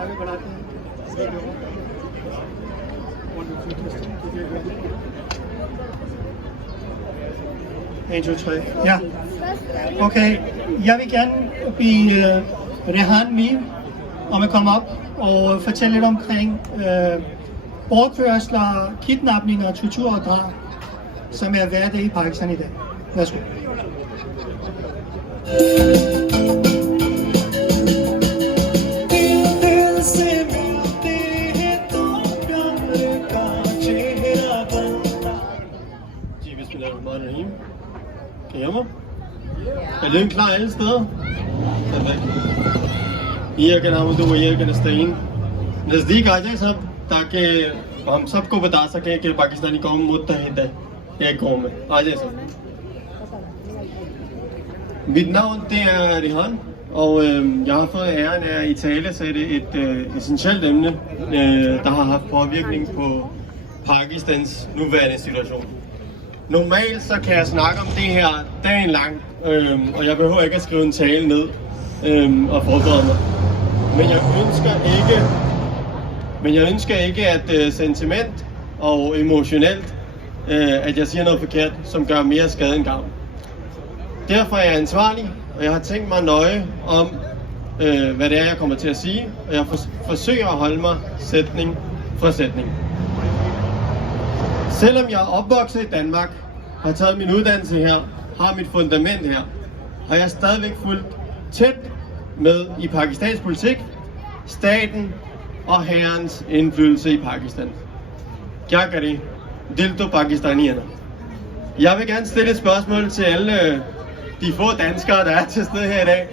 आगे बढ़ाते हैं। En, to, tre. Ja. Okay, jeg vil gerne bede Rehan Mir om at komme op og fortælle lidt omkring bortførsler, kidnapninger, tortur og drab, som er hverdag i Pakistan i dag. Værsgo. Kan I høre mig? Er lyden klar alle steder? Perfekt. ये क्या नाम है तो ये अफगानिस्तान नज़दीक आ जाए सब ताकि हम सबको बता सकें कि पाकिस्तानी कौम मुत्तहिद है एक कौम में आ जाए सब. Mit navn det er Rehan, og jeg har fået æren af at italesætte et essentielt emne, der har haft påvirkning på Pakistans nuværende situation. Normalt så kan jeg snakke om det her dagen lang, og jeg behøver ikke at skrive en tale ned og forberede mig. Men jeg ønsker ikke at sentiment og emotionelt, at jeg siger noget forkert, som gør mere skade end gavn. Derfor er jeg ansvarlig, og jeg har tænkt mig nøje om, hvad det er, jeg kommer til at sige, og jeg forsøger at holde mig sætning for sætning. Selvom jeg er opvokset i Danmark, har taget min uddannelse her, har mit fundament her, har jeg stadigvæk fulgt tæt med i Pakistans politik, staten og hærens indflydelse i Pakistan. Kya kare? Dil to Pakistani hai na. Jeg vil gerne stille et spørgsmål til alle de få danskere, der er til stede her i dag.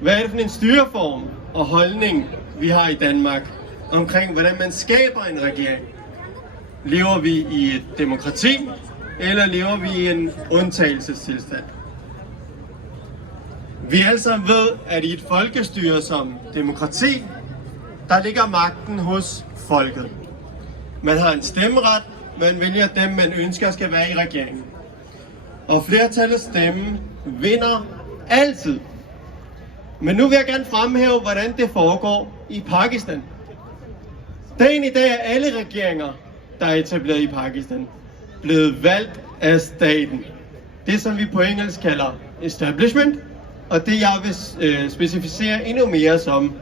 Hvad er det for en styreform og holdning, vi har i Danmark omkring, hvordan man skaber en regering? Lever vi i et demokrati, eller lever vi i en undtagelsestilstand? Vi alle sammen ved, at i et folkestyre som demokrati, der ligger magten hos folket. Man har en stemmeret, man vælger dem, man ønsker skal være i regeringen. Og flertallets stemme vinder altid. Men nu vil jeg gerne fremhæve, hvordan det foregår i Pakistan. Dagen i dag er alle regeringer, der er etableret i Pakistan, blevet valgt af staten. Det som vi på engelsk kalder establishment, og det jeg vil specificere endnu mere som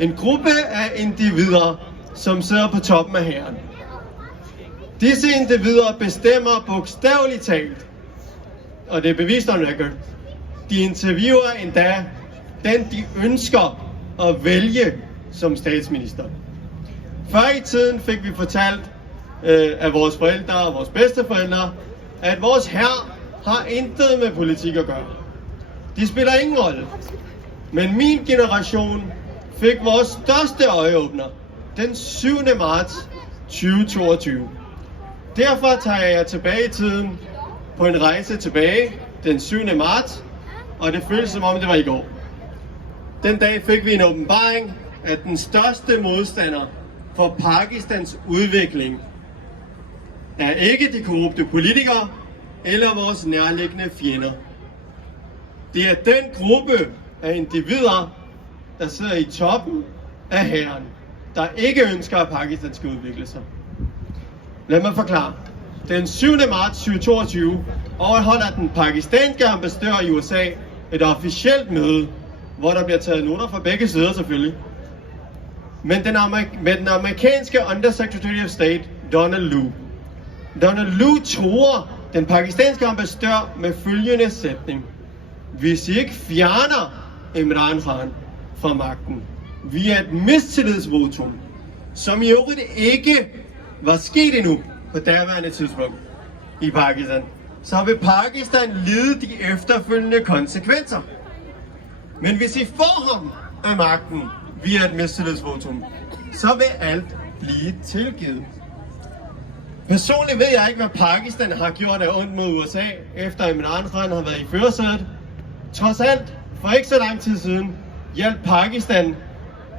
en gruppe af individer, som sidder på toppen af hæren. Disse individer bestemmer bogstaveligt talt, og det er bevist on record, de interviewer endda den de ønsker at vælge som statsminister. Før i tiden fik vi fortalt af vores forældre og vores bedsteforældre, at vores hær har intet med politik at gøre. De spiller ingen rolle. Men min generation fik vores største øjeåbner den 7. marts 2022. Derfor tager jeg tilbage i tiden på en rejse tilbage den 7. marts, og det føles som om det var i går. Den dag fik vi en åbenbaring, at den største modstander for Pakistans udvikling er ikke de korrupte politikere eller vores nærliggende fjender. Det er den gruppe af individer, der sidder i toppen af hæren, der ikke ønsker, at Pakistan skal udvikle sig. Lad mig forklare. Den 7. marts 2022 overholder den pakistanske ambassadør i USA et officielt møde, hvor der bliver taget noter fra begge sider selvfølgelig. Men den amerikanske Undersecretary of State, Donald Lu truer den pakistanske ambassadør med følgende sætning: hvis I ikke fjerner Imran Khan fra magten via et mistillidsvotum, som i øvrigt ikke var sket endnu på daværende tidspunkt i Pakistan, så vil Pakistan lide de efterfølgende konsekvenser. Men hvis I får ham af magten via et mistillidsvotum, så vil alt blive tilgivet. Personligt ved jeg ikke, hvad Pakistan har gjort af ondt mod USA, efter Imran Khan har været i førersædet. Trods alt, for ikke så lang tid siden, hjalp Pakistan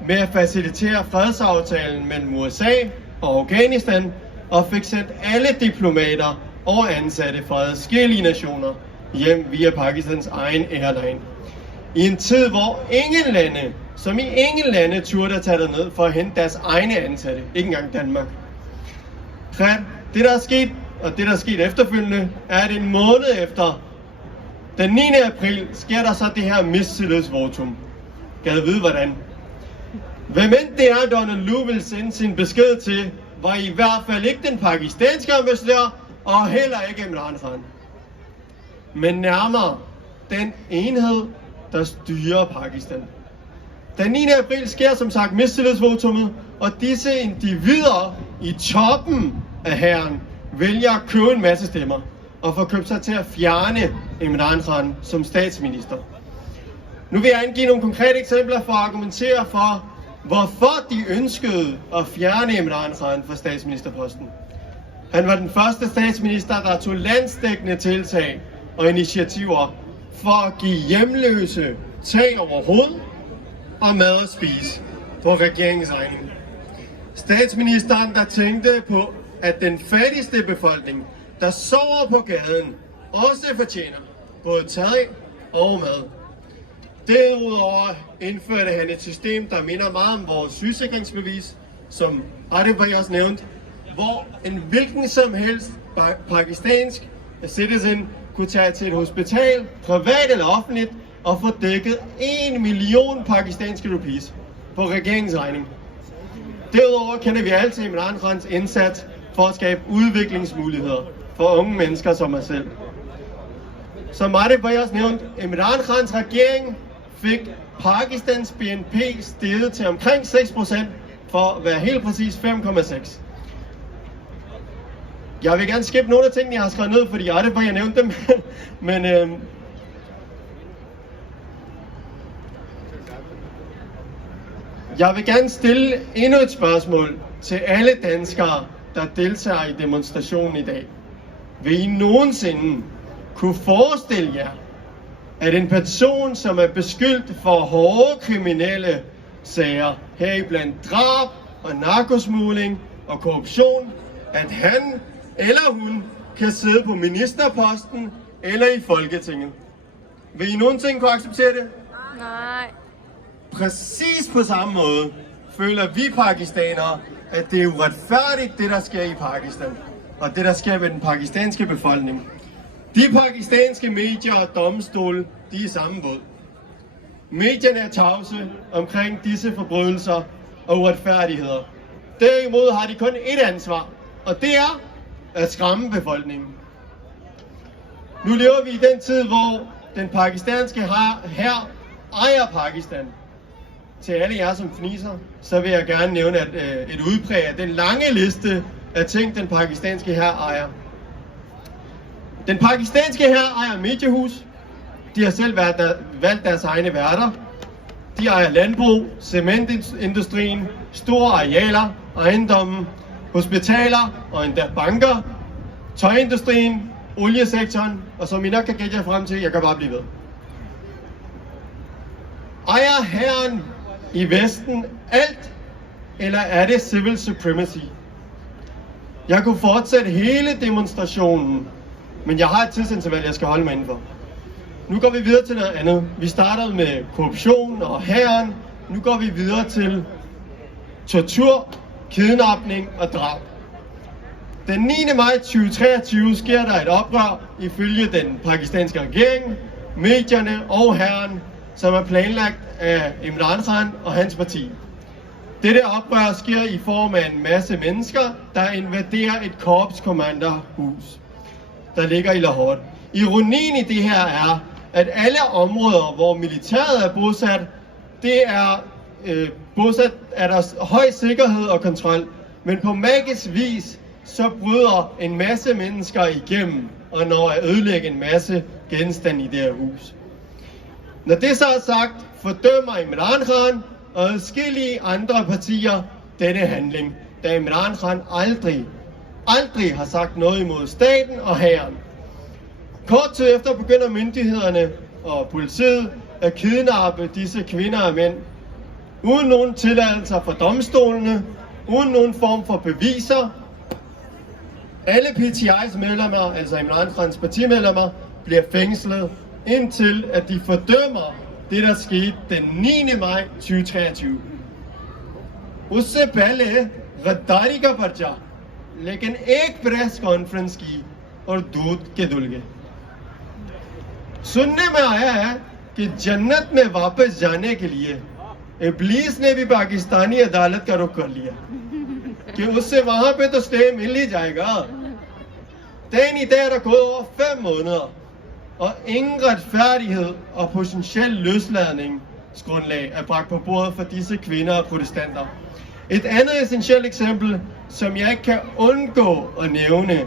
med at facilitere fredsaftalen mellem USA og Afghanistan, og fik sendt alle diplomater og ansatte fra adskillige nationer hjem via Pakistans egen airline. I en tid, hvor ingen lande som i ingen lande turde at tage derned for at hente deres egne ansatte, ikke engang Danmark. Det der er sket, og det der er sket efterfølgende, er, at en måned efter, den 9. april, sker der så det her mistillidsvotum. Gad vide hvordan. Hvem end det er, Donald Lu vil sende sin besked til, var i hvert fald ikke den pakistanske ambassadør, og heller ikke Imran Khan. Men nærmere den enhed, der styrer Pakistan. Den 9. april sker som sagt mistillidsvotummet, og disse individer i toppen af hæren vælger at købe en masse stemmer og får købt sig til at fjerne Imran Khan som statsminister. Nu vil jeg angive nogle konkrete eksempler for at argumentere for, hvorfor de ønskede at fjerne Imran Khan fra statsministerposten. Han var den første statsminister, der tog landsdækkende tiltag og initiativer for at give hjemløse tag over hovedet og mad at spise på regeringens regning. Statsministeren, der tænkte på, at den fattigste befolkning, der sover på gaden, også fortjener både tag og mad. Derudover indførte han et system, der minder meget om vores sygesikringsbevis, som Arif også nævnte, hvor en hvilken som helst pakistansk citizen kunne tage til et hospital, privat eller offentligt, og få dækket 1 million pakistanske rupees på regeringens regning. Derudover kender vi alle til Imran Khans indsats for at skabe udviklingsmuligheder for unge mennesker som mig selv. Som Arif også nævnte, Imran Khans regering fik Pakistans BNP steget til omkring 6%, for at være helt præcis 5,6. Jeg vil gerne skippe nogle af tingene, jeg har skrevet ned, fordi jeg nævnte dem. Men jeg vil gerne stille endnu et spørgsmål til alle danskere, der deltager i demonstrationen i dag. Vil I nogensinde kunne forestille jer, at en person, som er beskyldt for hårde kriminelle sager, heriblandt drab og narkosmugling og korruption, at han eller hun kan sidde på ministerposten eller i Folketinget? Vil I nogensinde kunne acceptere det? Nej. Præcis på samme måde føler vi pakistanere, at det er uretfærdigt, det der sker i Pakistan, og det der sker med den pakistanske befolkning. De pakistanske medier og domstole, de er i samme båd. Medierne er tavse omkring disse forbrydelser og uretfærdigheder. Derimod har de kun ét ansvar, og det er at skræmme befolkningen. Nu lever vi i den tid, hvor den pakistanske hær ejer Pakistan. Til alle jer som fniser, så vil jeg gerne nævne et udpræg af den lange liste af ting, den pakistanske hær ejer. Den pakistanske hær ejer mediehus. De har selv valgt deres egne værter. De ejer landbrug, cementindustrien, store arealer, ejendomme, hospitaler og endda banker, tøjindustrien, oliesektoren, og som I nok kan gætte jer frem til, jeg kan bare blive ved. Ejer hæren i Vesten alt, eller er det civil supremacy? Jeg kunne fortsætte hele demonstrationen, men jeg har et tidsinterval, jeg skal holde mig indenfor. Nu går vi videre til noget andet. Vi startede med korruption og hæren. Nu går vi videre til tortur, kidnapning og drab. Den 9. maj 2023 sker der et oprør ifølge den pakistanske regering, medierne og hæren, som er planlagt af Imran Khan og hans parti. Dette oprør sker i form af en masse mennesker, der invaderer et korpskommanderhus, der ligger i Lahore. Ironien i det her er, at alle områder, hvor militæret er bosat, er der høj sikkerhed og kontrol. Men på magisk vis, så bryder en masse mennesker igennem og når at ødelægge en masse genstande i det her hus. Når det så er sagt, fordømmer Imran Khan og adskillige andre partier denne handling, da Imran Khan aldrig har sagt noget imod staten og hæren. Kort tid efter begynder myndighederne og politiet at kidnappe disse kvinder og mænd, uden nogen tilladelser fra domstolene, uden nogen form for beviser. Alle PTI's medlemmer, altså Imran Khans partimedlemmer, bliver fængslet, indtil at de fordømmer det der skete den 9. maj 2023. उससे पहले गद्दारी का पर्चा, लेकिन एक press conference की और दूध के धुल गए। सुनने में आया है कि जन्नत में वापस जाने के लिए इब्लीस ने भी पाकिस्तानी अदालत का रुख कर लिया कि उससे वहां पे तो स्टे मिल ही जाएगा। Den i dag der gået over 5 måneder, og ingen retfærdighed og potentiel løsladningsgrundlag er bragt på bordet for disse kvinder og protestanter. Et andet essentielt eksempel, som jeg ikke kan undgå at nævne,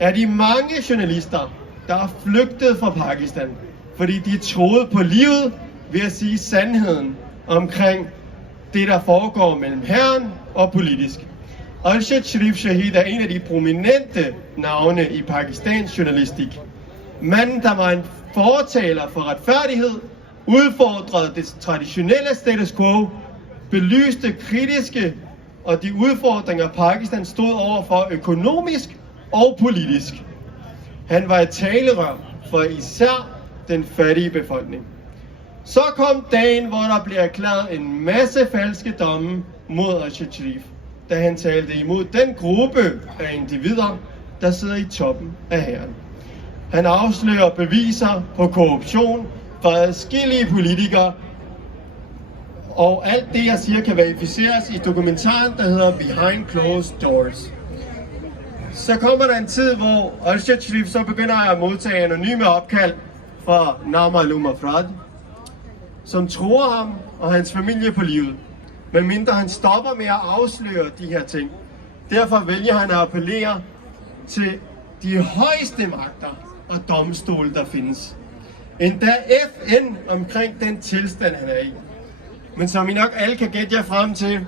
er de mange journalister, der er flygtet fra Pakistan, fordi de troede på livet ved at sige sandheden omkring det, der foregår mellem hæren og politisk. Arshad Sharif Shahid er en af de prominente navne i Pakistans journalistik. Manden, der var en fortaler for retfærdighed, udfordrede det traditionelle status quo, belyste kritiske og de udfordringer, Pakistan stod overfor økonomisk og politisk. Han var et talerør for især den fattige befolkning. Så kom dagen, hvor der blev erklæret en masse falske domme mod Arshad Sharif, da han talte imod den gruppe af individer, der sidder i toppen af hæren. Han afslører beviser på korruption fra adskillige politikere, og alt det, jeg siger, kan verificeres i dokumentaren, der hedder Behind Closed Doors. Så kommer der en tid, hvor Arshad Sharif så begynder at modtage anonyme opkald fra Namalum Afrad, som truer ham og hans familie på livet, medmindre han stopper med at afsløre de her ting. Derfor vælger han at appellere til de højeste magter og domstole, der findes. Endda FN omkring den tilstand, han er i. Men som I nok alle kan gætte jer frem til,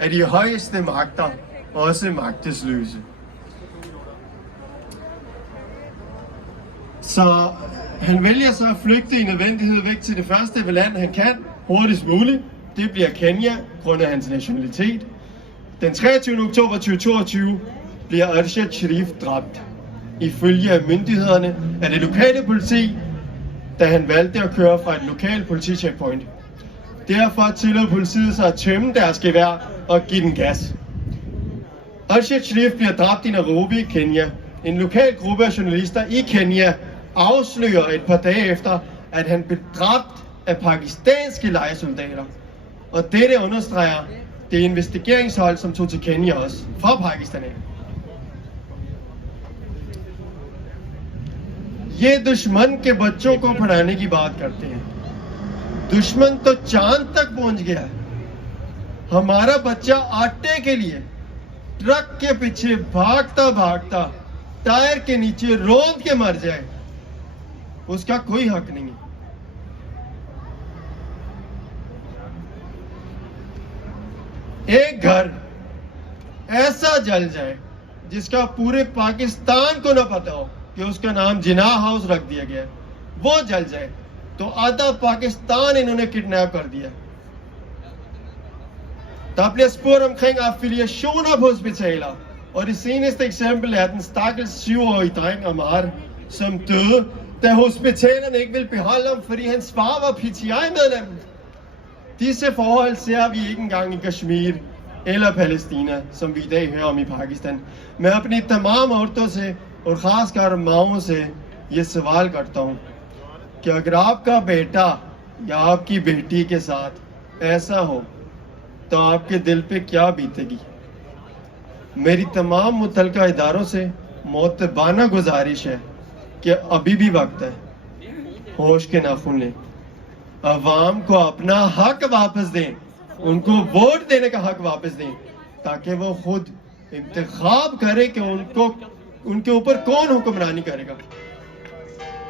er de højeste magter også magtesløse. Så han vælger så at flygte i nødvendighed væk til det første land, han kan, hurtigst muligt. Det bliver Kenya, grund af hans nationalitet. Den 23. oktober 2022 bliver Arshad Sharif dræbt. Ifølge myndighederne er det lokale politi, da han valgte at køre fra et lokalt politicheckpoint. Derfor tillod politiet sig at tømme deres gevær og give den gas. Arshad Sharif bliver dræbt i Nairobi, Kenya. En lokal gruppe af journalister i Kenya afslører et par dage efter, at han blev dræbt af pakistanske lejesoldater. Og dette understreger det investigeringshold, som tog til Kenya også, fra Pakistan. ये दुश्मन के बच्चों को पढ़ाने की बात करते हैं। दुश्मन तो चांद तक पहुंच गया है। हमारा बच्चा आटे के लिए ट्रक के पीछे भागता भागता टायर के नीचे रोंद के मर जाए, उसका कोई हक नहीं है। एक घर ऐसा जल जाए जिसका पूरे पाकिस्तान को न पता हो कि उसका नाम जिना हाउस रख दिया गया, वो जल जाए तो आधा पाकिस्तान इन्होंने किडनैप कर दिया. Der bliver spurgt omkring affiliationer på hospitaler, og det seneste eksempel er den stakkels 7-årige dreng Amar, som døde, da hospitalerne ikke ville beholde ham, fordi hans far var PTI-medlem. Disse forhold ser vi ikke engang i Kashmir eller Palæstina, som vi i dag hører om i Pakistan. मैं अपनी तमाम औरतों से और खासकर माओं से ये सवाल करता हूँ कि अगर आपका बेटा या आपकी बेटी के साथ ऐसा हो तो आपके दिल पे क्या बीतेगी. मेरी तमाम मुतलका इदारों से मोतबाना गुजारिश है कि अभी भी वक्त है, होश के नाखून लें, अवाम को अपना हक वापस दें, उनको वोट देने का हक वापस दें, ताकि वो खुद इंतखाब करे कि उनके ऊपर कौन हुक्मरानी करेगा.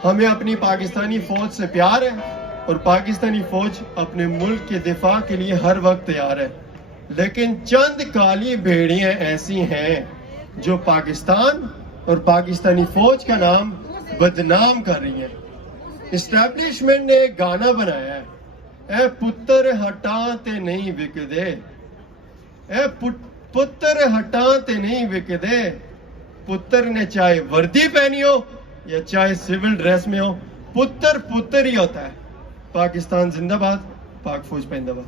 हमें अपनी पाकिस्तानी फौज से प्यार है और पाकिस्तानी फौज अपने मुल्क के दिफा के लिए हर वक्त तैयार है, लेकिन चंद काली भेड़ियां ऐसी हैं जो पाकिस्तान और पाकिस्तानी फौज का नाम बदनाम कर रही हैं. इस्टेब्लिशमेंट ने एक गाना बनाया है, ए पुत्र हटाते नहीं विकदे, ए पुत्र हटाते नहीं विकदे. पुत्र ने चाहे वर्दी पहनी हो या चाहे सिविल ड्रेस में हो, पुत्र पुत्र ही होता है. Pakistan Zindabad, Pak Fauj Zindabad.